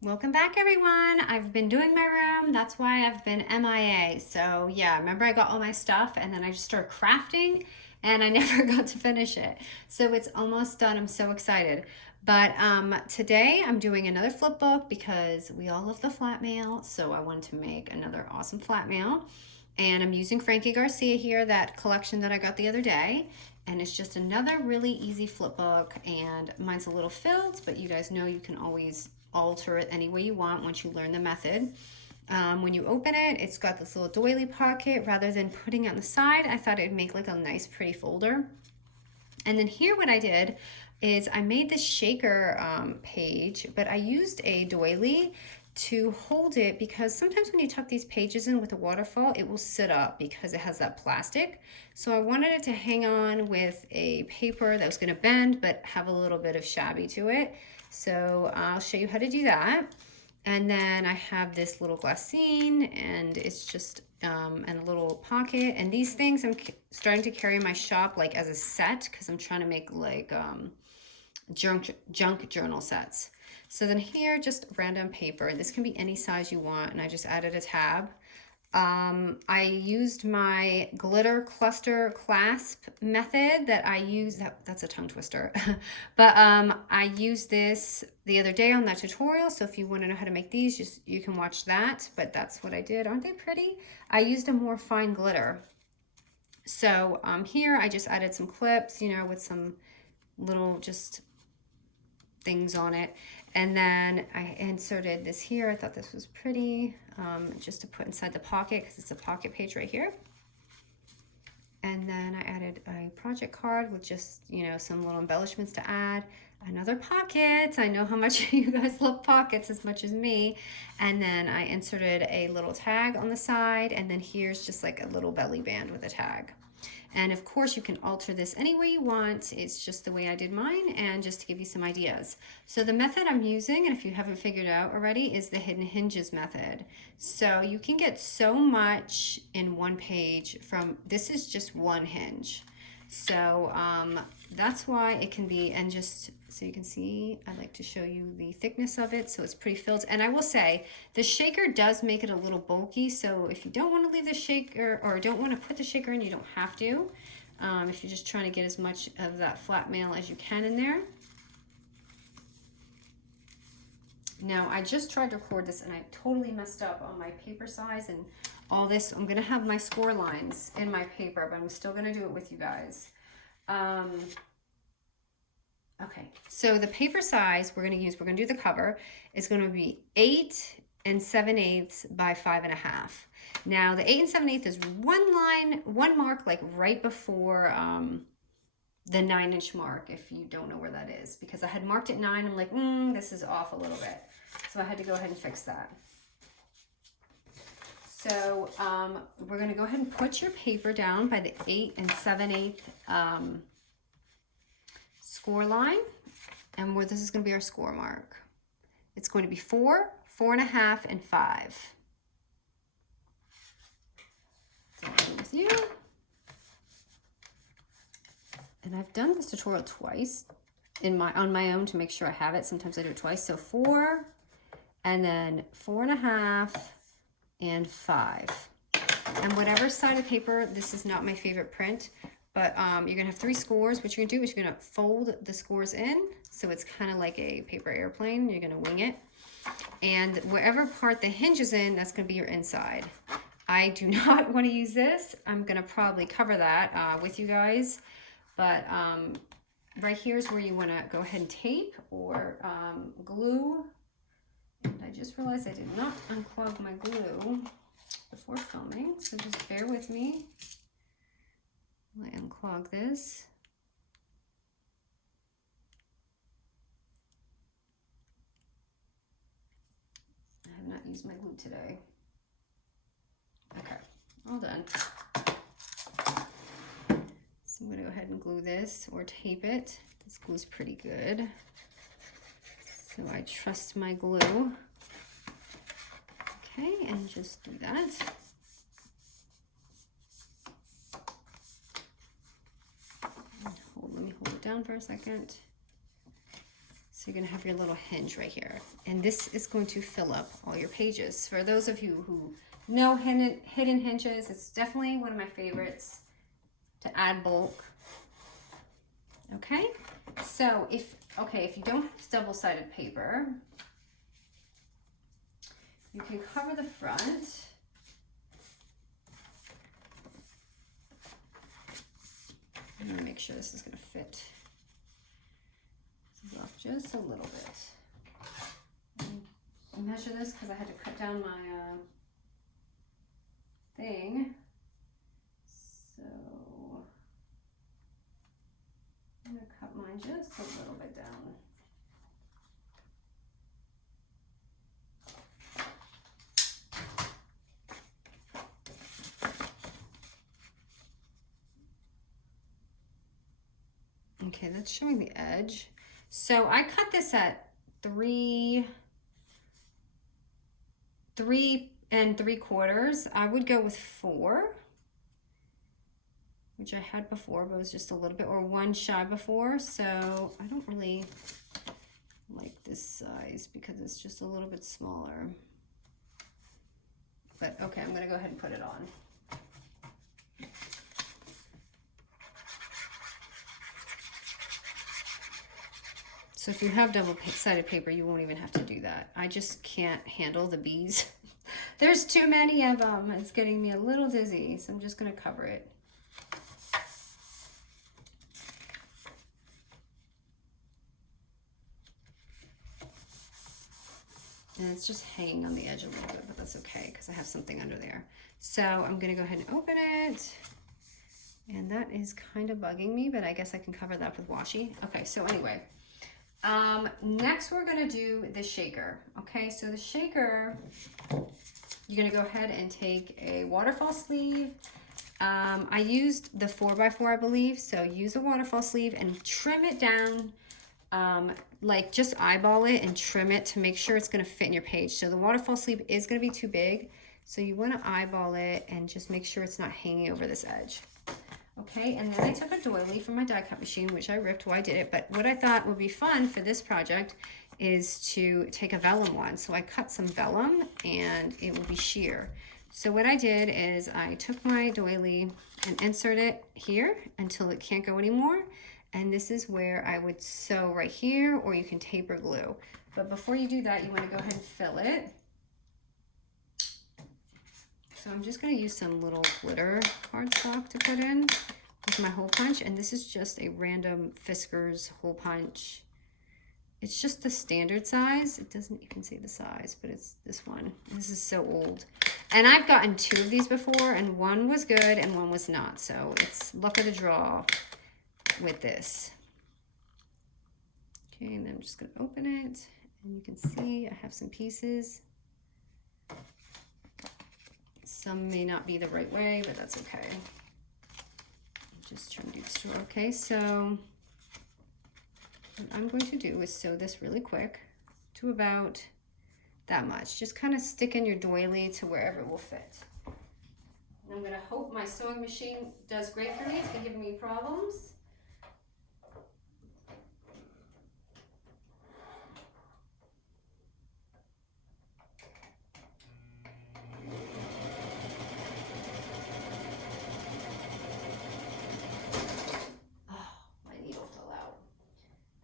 Welcome back, everyone. I've been doing my room. That's why I've been MIA. So yeah, remember I got all my stuff and then I just started crafting and I never got to finish it. So it's almost done. I'm so excited. But today I'm doing another flip book because we all love the flat mail. So I wanted to make another awesome flat mail. And I'm using Frankie Garcia here, that collection that I got the other day. And it's just another really easy flip book, and mine's a little filled, but you guys know you can always alter it any way you want once you learn the method. When you open it, it's got this little doily pocket. Rather than putting it on the side, I thought it'd make like a nice pretty folder. And then here what I did is I made this shaker page, but I used a doily to hold it because sometimes when you tuck these pages in with a waterfall, it will sit up because it has that plastic. So I wanted it to hang on with a paper that was going to bend but have a little bit of shabby to it. So I'll show you how to do that. And then I have this little glassine, and it's just and a little pocket. And these things I'm starting to carry in my shop like as a set because I'm trying to make like junk journal sets. So then here, just random paper. This can be any size you want, and I just added a tab. I used my glitter cluster clasp method that I use. That's a tongue twister. But I used this the other day on that tutorial. So if you want to know how to make these, you can watch that. But that's what I did. Aren't they pretty? I used a more fine glitter. So here I just added some clips, with some little just things on it. And then I inserted this here. I thought this was pretty, just to put inside the pocket because it's a pocket page right here. And then I added a project card with just, some little embellishments to add. Another pocket. I know how much you guys love pockets as much as me. And then I inserted a little tag on the side. And then here's just like a little belly band with a tag. And of course you can alter this any way you want. It's just the way I did mine, and just to give you some ideas. So the method I'm using, and if you haven't figured out already, is the hidden hinges method. So you can get so much in one page from, this is just one hinge. So that's why it can be, and just so you can see, I like to show you the thickness of it, so it's pretty filled. And I will say, the shaker does make it a little bulky, so if you don't want to leave the shaker, or don't want to put the shaker in, you don't have to. If you're just trying to get as much of that flat mail as you can in there. Now, I just tried to record this and I totally messed up on my paper size and all this. I'm gonna have my score lines in my paper, but I'm still gonna do it with you guys. Okay, so the paper size we're gonna do the cover, is gonna be 8 7/8 by 5.5. Now the 8 7/8 is one mark like right before the 9-inch mark, if you don't know where that is, because I had marked it 9. I'm like, this is off a little bit. So I had to go ahead and fix that. So we're going to go ahead and put your paper down by the 8 7/8 score line. And where this is going to be our score mark. It's going to be 4, 4.5, and 5. So I'll do with you. And I've done this tutorial twice on my own to make sure I have it. Sometimes I do it twice. So 4, and then 4.5, and 5. And whatever side of paper, this is not my favorite print, but you're gonna have 3 scores. What you're gonna do is you're gonna fold the scores in, so it's kind of like a paper airplane. You're gonna wing it. And wherever part the hinge is in, that's gonna be your inside. I do not want to use this. I'm gonna probably cover that with you guys. But right here is where you want to go ahead and tape or glue. And I just realized I did not unclog my glue before filming, so just bear with me while I unclog this. I have not used my glue today. Okay, all done. So I'm going to go ahead and glue this or tape it. This glue is pretty good. So I trust my glue. Okay, and just do that. Let me hold it down for a second. So you're gonna have your little hinge right here. And this is going to fill up all your pages. For those of you who know hidden hinges, it's definitely one of my favorites to add bulk. Okay, so if you don't have double-sided paper, you can cover the front. I'm gonna make sure this is gonna fit. This is off just a little bit. I measure this because I had to cut down my thing. So I'm gonna cut mine just a little bit down. Okay, that's showing the edge. So I cut this at 3 3¾ I would go with 4, which I had before, but it was just a little bit, or 1 shy before. So I don't really like this size because it's just a little bit smaller. But okay, I'm gonna go ahead and put it on. So if you have double-sided paper, you won't even have to do that. I just can't handle the bees. There's too many of them. It's getting me a little dizzy, so I'm just gonna cover it. And it's just hanging on the edge a little bit, but that's okay because I have something under there. So I'm gonna go ahead and open it. And that is kind of bugging me, but I guess I can cover that with washi. Okay, so anyway. Next we're gonna do the shaker. Okay, so the shaker, you're gonna go ahead and take a waterfall sleeve. I used the 4x4, I believe, so use a waterfall sleeve and trim it down, like just eyeball it and trim it to make sure it's gonna fit in your page. So the waterfall sleeve is gonna be too big, so you wanna eyeball it and just make sure it's not hanging over this edge. Okay, and then I took a doily from my die cut machine, which I ripped while I did it, but what I thought would be fun for this project is to take a vellum one. So I cut some vellum and it will be sheer. So what I did is I took my doily and insert it here until it can't go anymore. And this is where I would sew right here, or you can taper glue. But before you do that, you want to go ahead and fill it. So I'm just going to use some little glitter cardstock to put in with my hole punch. And this is just a random Fiskars hole punch. It's just the standard size. It doesn't even say the size, but it's this one. This is so old. And I've gotten 2 of these before, and one was good and one was not. So it's luck of the draw with this. Okay, and then I'm just going to open it. And you can see I have some pieces. Some may not be the right way, but that's okay. I'm just trying to do this. Okay, so what I'm going to do is sew this really quick to about that much. Just kind of stick in your doily to wherever it will fit. And I'm going to hope my sewing machine does great for me. It's been giving me problems.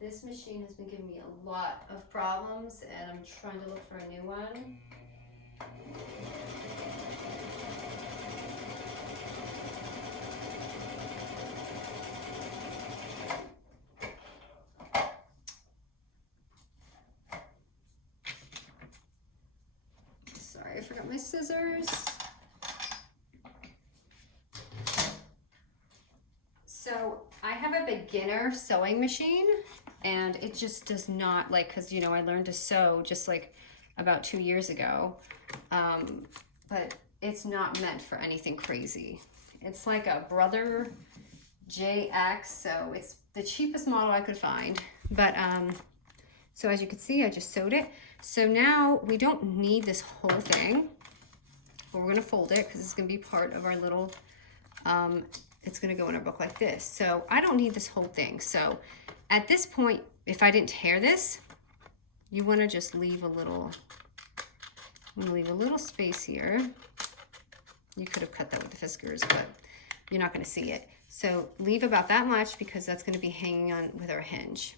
This machine has been giving me a lot of problems, and I'm trying to look for a new one. Sorry, I forgot my scissors. So I have a beginner sewing machine. And it just does not, like, because, you know, I learned to sew just like about 2 years ago. But it's not meant for anything crazy. It's like a Brother JX, so it's the cheapest model I could find. But, so as you can see, I just sewed it. So now we don't need this whole thing, but we're gonna fold it because it's gonna be part of our little, it's gonna go in our book like this. So I don't need this whole thing. So at this point, if I didn't tear this, you want to just leave a little, I'm going to leave a little space here. You could have cut that with the Fiskars, but you're not going to see it. So leave about that much because that's going to be hanging on with our hinge.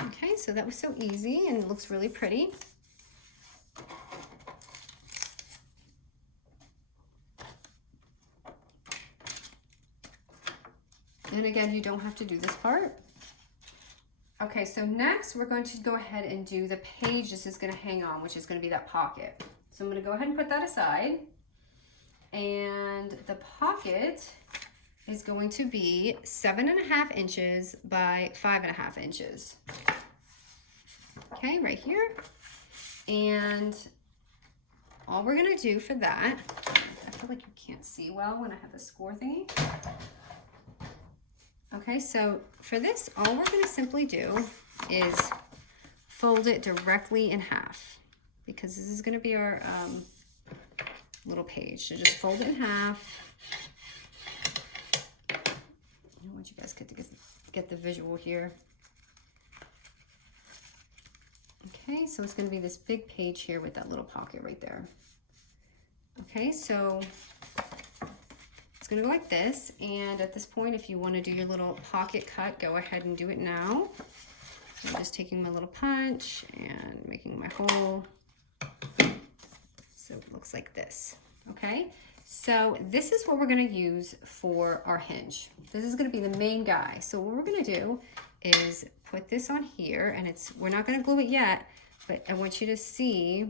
Okay, so that was so easy and it looks really pretty. And again, you don't have to do this part. Okay, so next we're going to go ahead and do the page this is going to hang on, which is going to be that pocket. So I'm going to go ahead and put that aside. And the pocket is going to be 7.5 inches by 5.5 inches. Okay, right here. And all we're going to do for that, I feel like you can't see well when I have the score thingy. Okay, so for this, all we're going to simply do is fold it directly in half because this is going to be our little page. So just fold it in half. I want you guys to get the visual here. Okay, so it's going to be this big page here with that little pocket right there. Okay, so it's going to go like this, and at this point, if you want to do your little pocket cut, go ahead and do it now. So I'm just taking my little punch and making my hole. So it looks like this. Okay, so this is what we're going to use for our hinge. This is going to be the main guy. So what we're going to do is put this on here, and we're not going to glue it yet, but I want you to see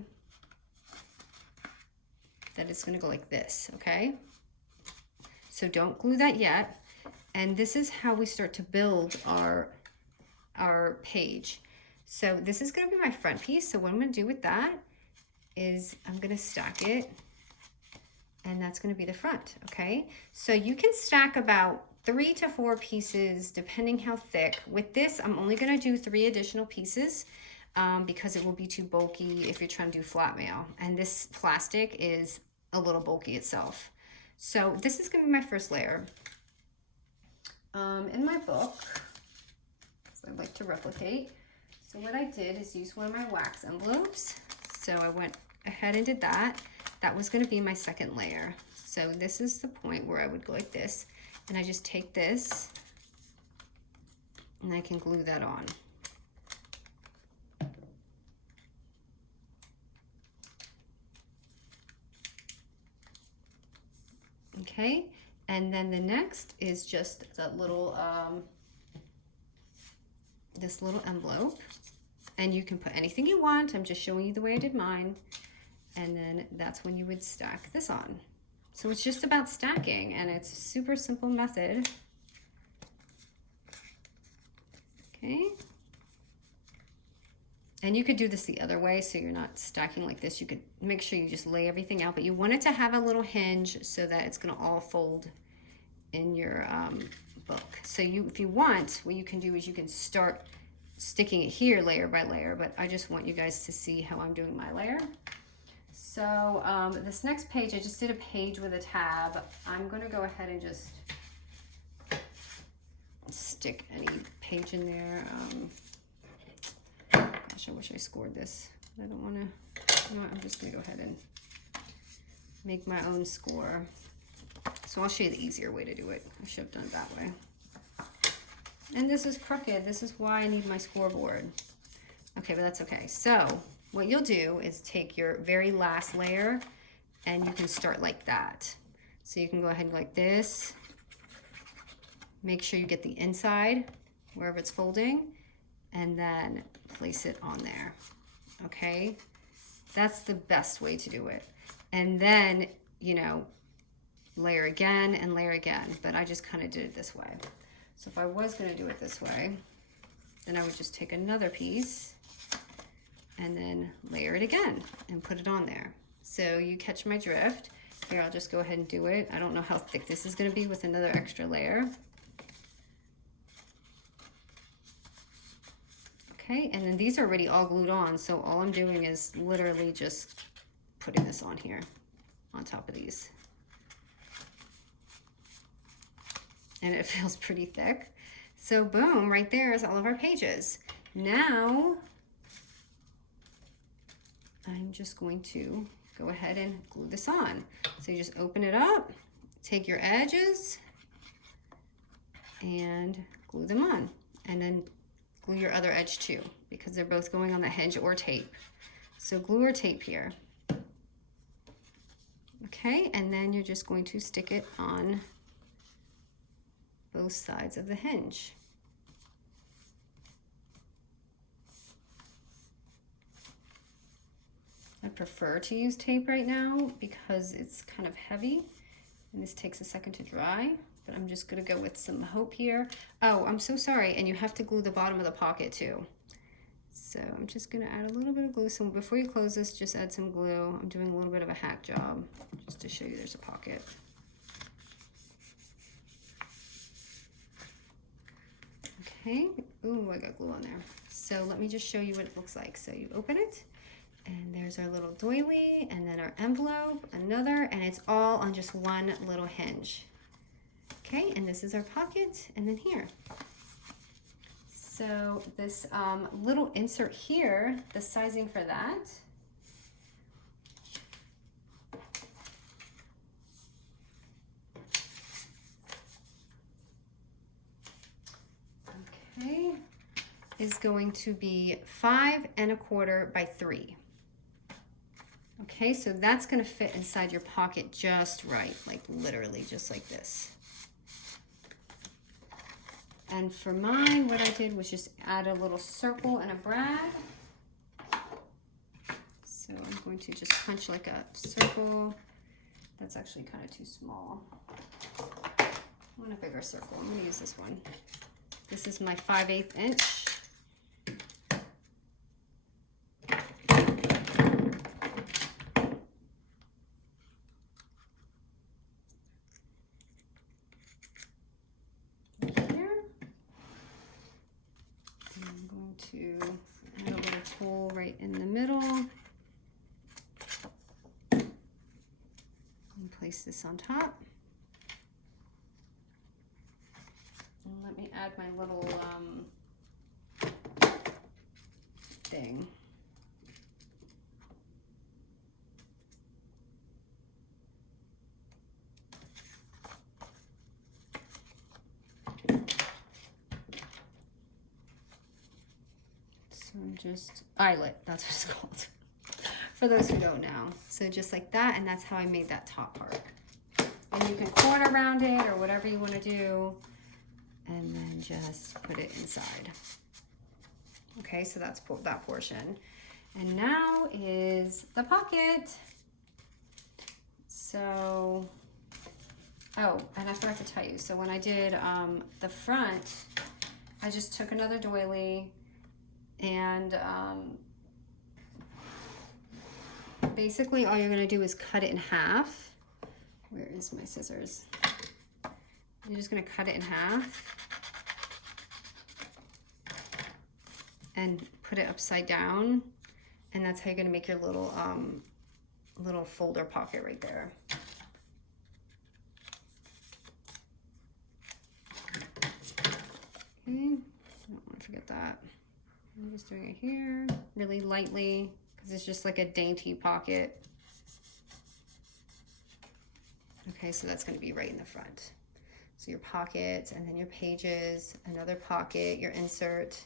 that it's going to go like this. Okay. So don't glue that yet. And this is how we start to build our page. So this is going to be my front piece. So what I'm going to do with that is I'm going to stack it, and that's going to be the front. Okay. So you can stack about 3 to 4 pieces depending how thick. With this, I'm only going to do 3 additional pieces because it will be too bulky if you're trying to do flat mail. And this plastic is a little bulky itself. So this is going to be my first layer. In my book, so I like to replicate. So what I did is use one of my wax envelopes. So I went ahead and did that. That was going to be my second layer. So this is the point where I would go like this. And I just take this and I can glue that on. Okay, and then the next is just that little, this little envelope, and you can put anything you want. I'm just showing you the way I did mine, and then that's when you would stack this on. So it's just about stacking, and it's a super simple method. Okay. And you could do this the other way, so you're not stacking like this. You could make sure you just lay everything out, but you want it to have a little hinge so that it's gonna all fold in your book. So if you want, what you can do is you can start sticking it here layer by layer, but I just want you guys to see how I'm doing my layer. So this next page, I just did a page with a tab. I'm gonna go ahead and just stick any page in there. Gosh, I wish I scored this. I don't want to, you know what, I'm just going to go ahead and make my own score. So I'll show you the easier way to do it. I should have done it that way. And this is crooked. This is why I need my scoreboard. Okay, but that's okay. So what you'll do is take your very last layer and you can start like that. So you can go ahead and go like this. Make sure you get the inside wherever it's folding, and then place it on there. Okay, that's the best way to do it. And then, you know, layer again and layer again, but I just kind of did it this way. So if I was going to do it this way, then I would just take another piece and then layer it again and put it on there. So you catch my drift. Here, I'll just go ahead and do it. I don't know how thick this is going to be with another extra layer. Okay, and then these are already all glued on, so all I'm doing is literally just putting this on here, on top of these. And it feels pretty thick. So boom, right there is all of our pages. Now, I'm just going to go ahead and glue this on. So you just open it up, take your edges, and glue them on. And then glue your other edge too, because they're both going on the hinge or tape. So glue or tape here. Okay, and then you're just going to stick it on both sides of the hinge. I prefer to use tape right now because it's kind of heavy and this takes a second to dry, but I'm just gonna go with some hope here. Oh, I'm so sorry, and you have to glue the bottom of the pocket too. So I'm just gonna add a little bit of glue. So before you close this, just add some glue. I'm doing a little bit of a hack job just to show you there's a pocket. Okay, ooh, I got glue on there. So let me just show you what it looks like. So you open it, and there's our little doily, and then our envelope, another, and it's all on just one little hinge. Okay, and this is our pocket, and then here. So this little insert here, the sizing for that, okay, is going to be 5 1/4 by 3. Okay, so that's gonna fit inside your pocket just right, like literally just like this. And for mine, what I did was just add a little circle and a brad. So I'm going to just punch like a circle. That's actually kind of too small. I want a bigger circle. I'm gonna use this one. This is my 5/8 inch. To add a little hole right in the middle and place this on top. And let me add my little thing. So just eyelet, that's what it's called, for those who don't know. So just like that, and that's how I made that top part. And you can corner around it or whatever you want to do, and then just put it inside. Okay, so that's that portion. And now is the pocket. So, oh, and I forgot to tell you, so when I did the front, I just took another doily, and basically all you're gonna do is cut it in half. Where is my scissors? You're just gonna cut it in half and put it upside down, and that's how you're gonna make your little little folder pocket right there. Okay, don't want to forget that. I'm just doing it here really lightly because it's just like a dainty pocket. Okay, so that's going to be right in the front. So your pocket, and then your pages, another pocket, your insert,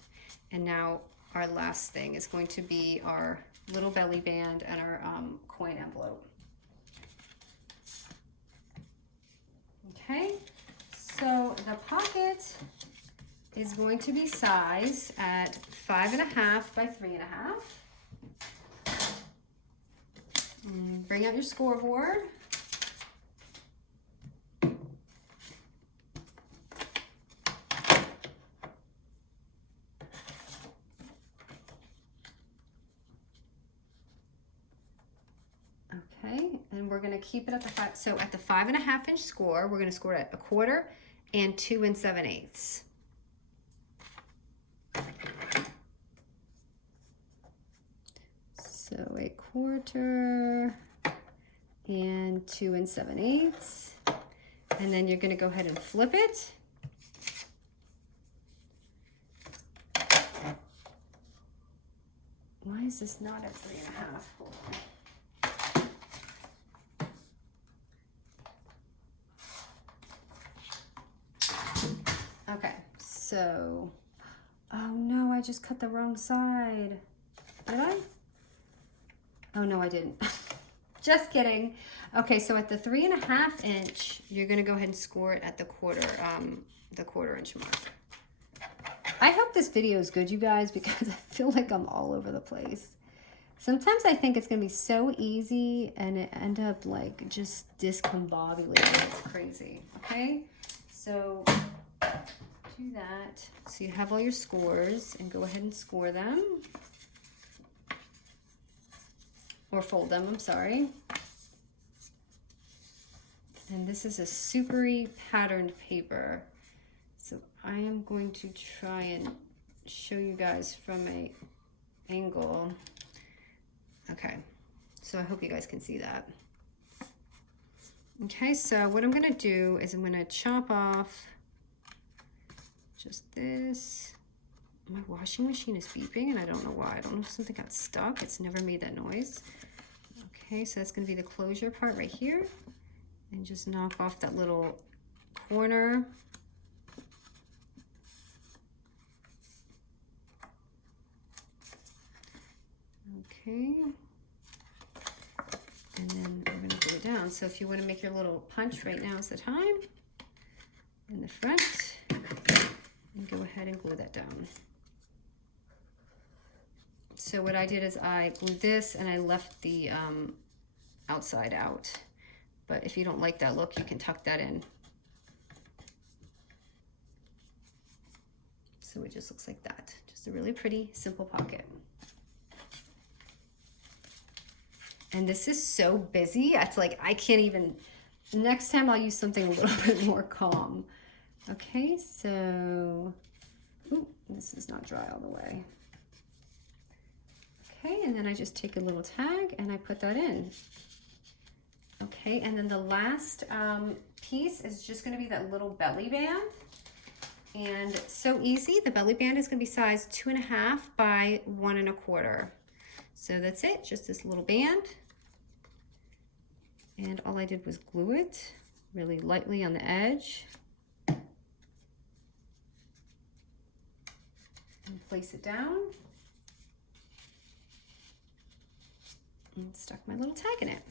and now our last thing is going to be our little belly band and our coin envelope. Okay, so the pocket is going to be sized at 5 1/2 by 3 1/2. Bring out your scoreboard. Okay, and we're gonna keep it at the 5. So at the 5 1/2 inch score, we're gonna score at 1/4 and 2 7/8. So 1/4 and 2 7/8. And then you're gonna go ahead and flip it. Why is this not at 3.5? Okay, so, oh no, I just cut the wrong side. Did I? Oh no, I didn't. Just kidding. Okay, so at the 3.5 inch, you're gonna go ahead and score it at the quarter inch mark. I hope this video is good, you guys, because I feel like I'm all over the place. Sometimes I think it's gonna be so easy and it end up like just discombobulated. It's crazy, okay? So do that. So you have all your scores and go ahead and score them. Or fold them, I'm sorry. And this is a supery patterned paper. So I am going to try and show you guys from an angle. Okay, so I hope you guys can see that. Okay, so what I'm gonna do is I'm gonna chop off just this. My washing machine is beeping and I don't know why. I don't know if something got stuck. It's never made that noise. Okay, so that's gonna be the closure part right here. And just knock off that little corner. Okay. And then we're gonna glue it down. So if you wanna make your little punch, right now is the time. In the front. And go ahead and glue that down. So what I did is I glued this and I left the outside out. But if you don't like that look, you can tuck that in. So it just looks like that. Just a really pretty, simple pocket. And this is so busy. It's like, I can't even, next time I'll use something a little bit more calm. Okay, so, ooh, this is not dry all the way. Okay, and then I just take a little tag and I put that in. Okay, and then the last piece is just gonna be that little belly band. And so easy, the belly band is gonna be size 2.5 by 1 1/4. So that's it, just this little band. And all I did was glue it really lightly on the edge. And place it down. And stuck my little tag in it.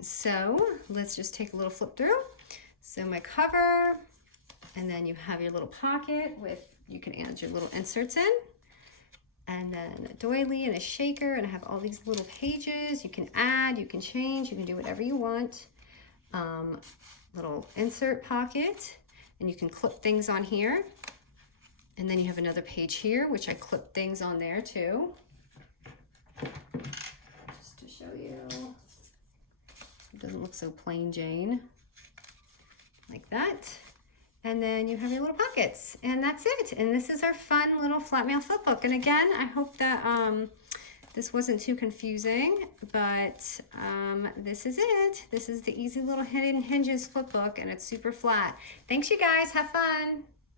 So let's just take a little flip through. So my cover, and then you have your little pocket with, you can add your little inserts in, and then a doily and a shaker, and I have all these little pages. You can add, you can change, you can do whatever you want. Little insert pocket, and you can clip things on here. And then you have another page here, which I clip things on there too. Just to show you. It doesn't look so plain Jane. Like that. And then you have your little pockets, and that's it. And this is our fun little Flatmail flip book. And again, I hope that this wasn't too confusing, but this is it. This is the easy little hidden hinges flip book, and it's super flat. Thanks, you guys. Have fun.